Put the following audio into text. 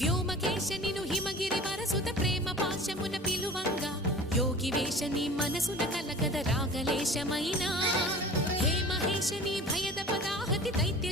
వ్యోమకేశనిను హిమగిరి వరసుత ప్రేమ పాశమున పిలువంగా యోగి వేషని మనసున కలగద రాగలేశమైనా హే మహేశని భయద పదాహతి దైత్య